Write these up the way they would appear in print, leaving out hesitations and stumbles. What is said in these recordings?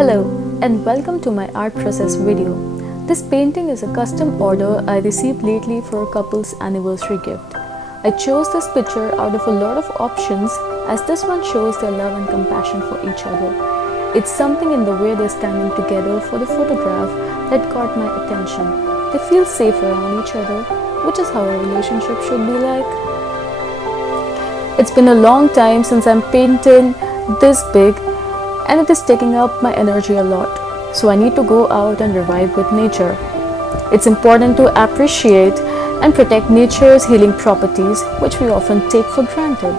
Hello and welcome to my art process video. This painting is a custom order I received lately for a couple's anniversary gift. I chose this picture out of a lot of options as this one shows their love and compassion for each other. It's something in the way they're standing together for the photograph that caught my attention. They feel safe around each other, which is how a relationship should be like. It's been a long time since I'm painting this big and it is taking up my energy a lot. So I need to go out and revive with nature. It's important to appreciate and protect nature's healing properties, which we often take for granted.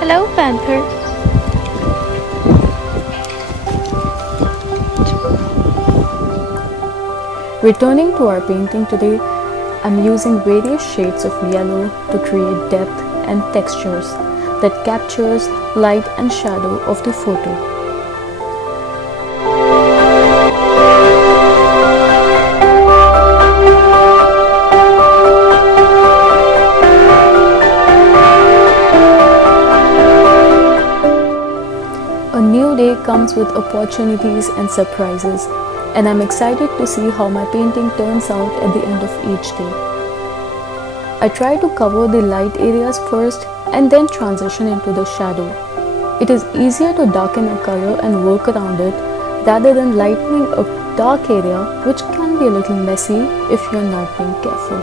Hello, Panther. Returning to our painting today, I'm using various shades of yellow to create depth and textures that captures light and shadow of the photo. A new day comes with opportunities and surprises, and I'm excited to see how my painting turns out at the end of each day. I try to cover the light areas first and then transition into the shadow. It is easier to darken a color and work around it rather than lightening a dark area, which can be a little messy if you're not being careful.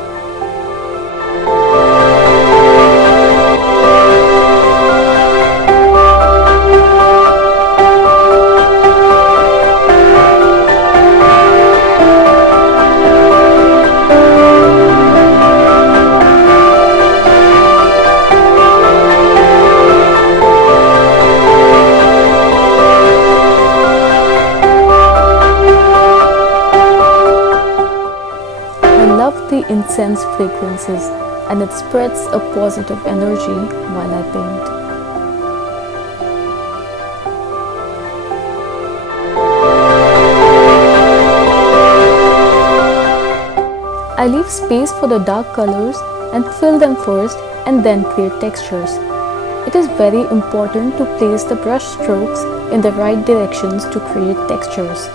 The incense fragrances, and it spreads a positive energy while I paint. I leave space for the dark colors and fill them first and then create textures. It is very important to place the brush strokes in the right directions to create textures.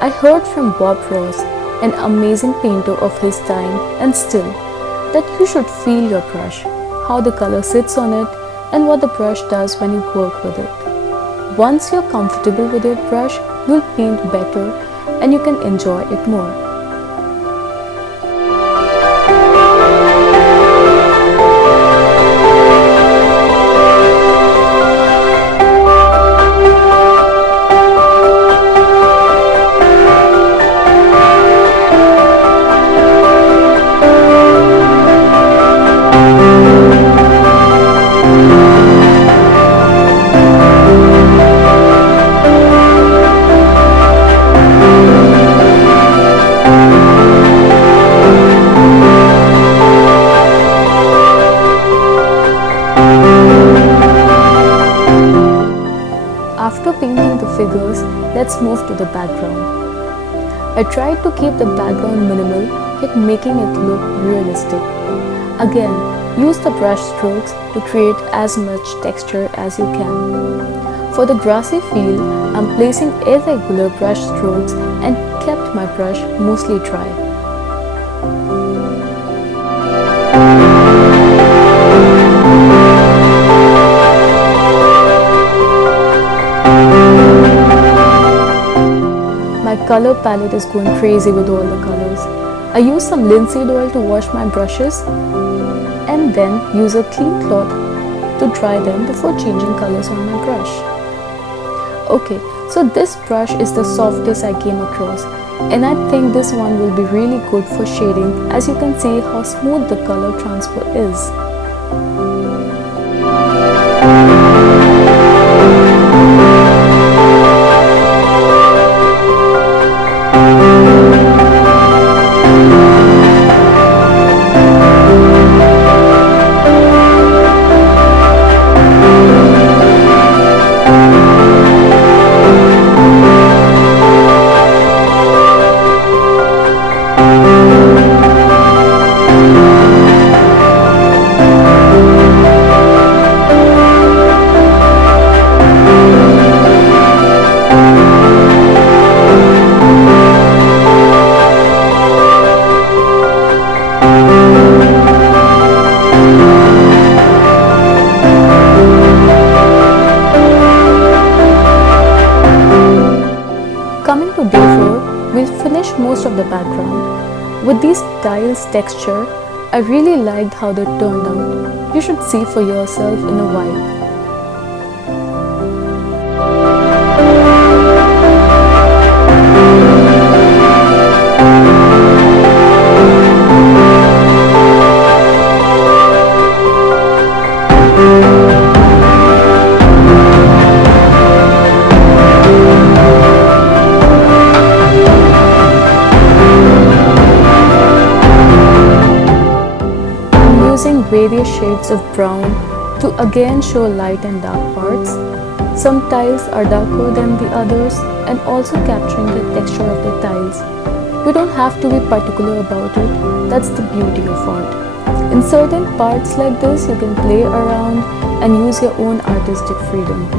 I heard from Bob Ross, an amazing painter of his time and still, that you should feel your brush, how the color sits on it, and what the brush does when you work with it. Once you're comfortable with your brush, you'll paint better and you can enjoy it more. After painting the figures, let's move to the background. I tried to keep the background minimal, yet making it look realistic. Again, use the brush strokes to create as much texture as you can. For the grassy field, I'm placing irregular brush strokes and kept my brush mostly dry. My color palette is going crazy with all the colors. I use some linseed oil to wash my brushes and then use a clean cloth to dry them before changing colors on my brush. Okay, so this brush is the softest I came across, and I think this one will be really good for shading, as you can see how smooth the color transfer is. Coming to day 4, we'll finish most of the background. With these tiles texture, I really liked how they turned out. You should see for yourself in a while. Using various shades of brown to again show light and dark parts. Some tiles are darker than the others and also capturing the texture of the tiles. You don't have to be particular about it, that's the beauty of art. In certain parts like this, you can play around and use your own artistic freedom.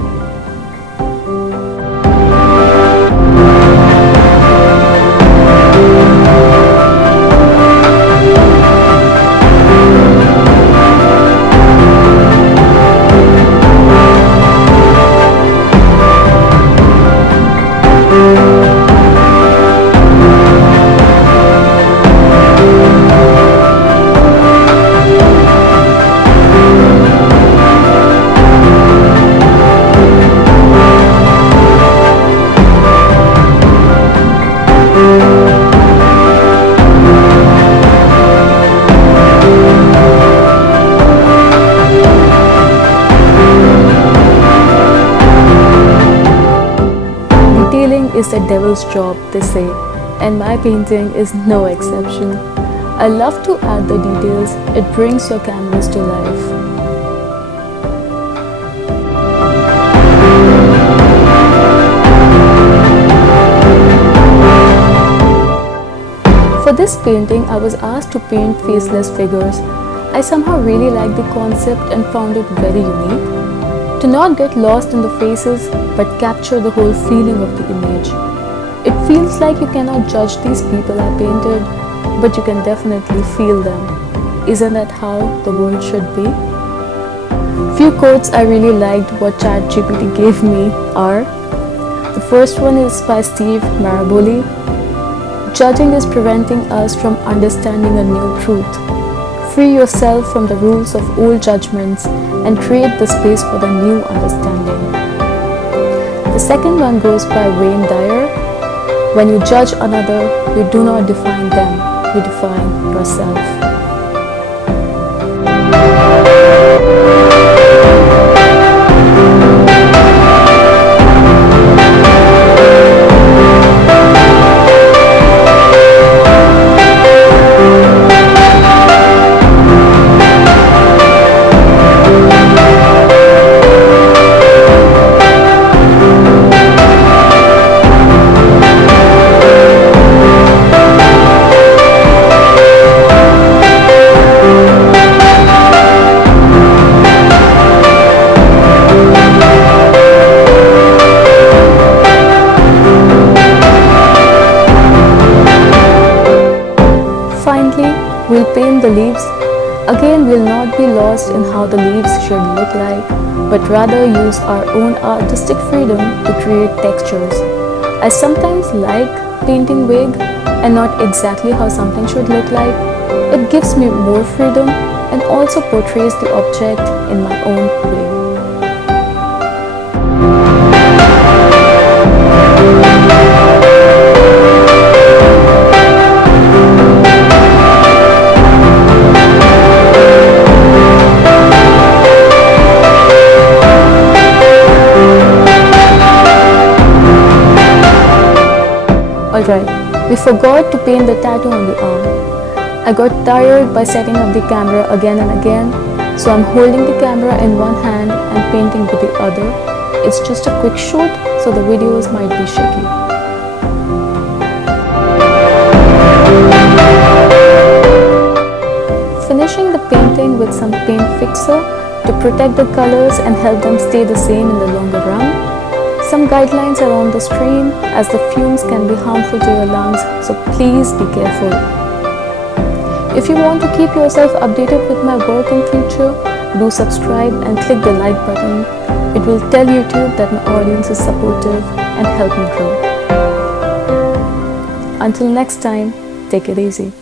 Detailing is the devil's job, they say, and my painting is no exception. I love to add the details, it brings your canvas to life. For this painting, I was asked to paint faceless figures. I somehow really liked the concept and found it very unique. To not get lost in the faces, but capture the whole feeling of the image. It feels like you cannot judge these people I painted, but you can definitely feel them. Isn't that how the world should be? Few quotes I really liked what ChatGPT gave me are: the first one is by Steve Maraboli. Judging is preventing us from understanding a new truth. Free yourself from the rules of old judgments and create the space for the new understanding. The second one goes by Wayne Dyer. When you judge another, you do not define them, you define yourself. Finally, we'll paint the leaves. Again, we'll not be lost in how the leaves should look like, but rather use our own artistic freedom to create textures. I sometimes like painting vague and not exactly how something should look like. It gives me more freedom and also portrays the object in my own way. Alright, we forgot to paint the tattoo on the arm. I got tired by setting up the camera again and again, so I'm holding the camera in one hand and painting with the other. It's just a quick shoot, so the videos might be shaky. Finishing the painting with some paint fixer to protect the colors and help them stay the same in the longer run. Some guidelines are on the screen as the fumes can be harmful to your lungs, so please be careful. If you want to keep yourself updated with my work in future, do subscribe and click the like button. It will tell YouTube that my audience is supportive and help me grow. Until next time, take it easy.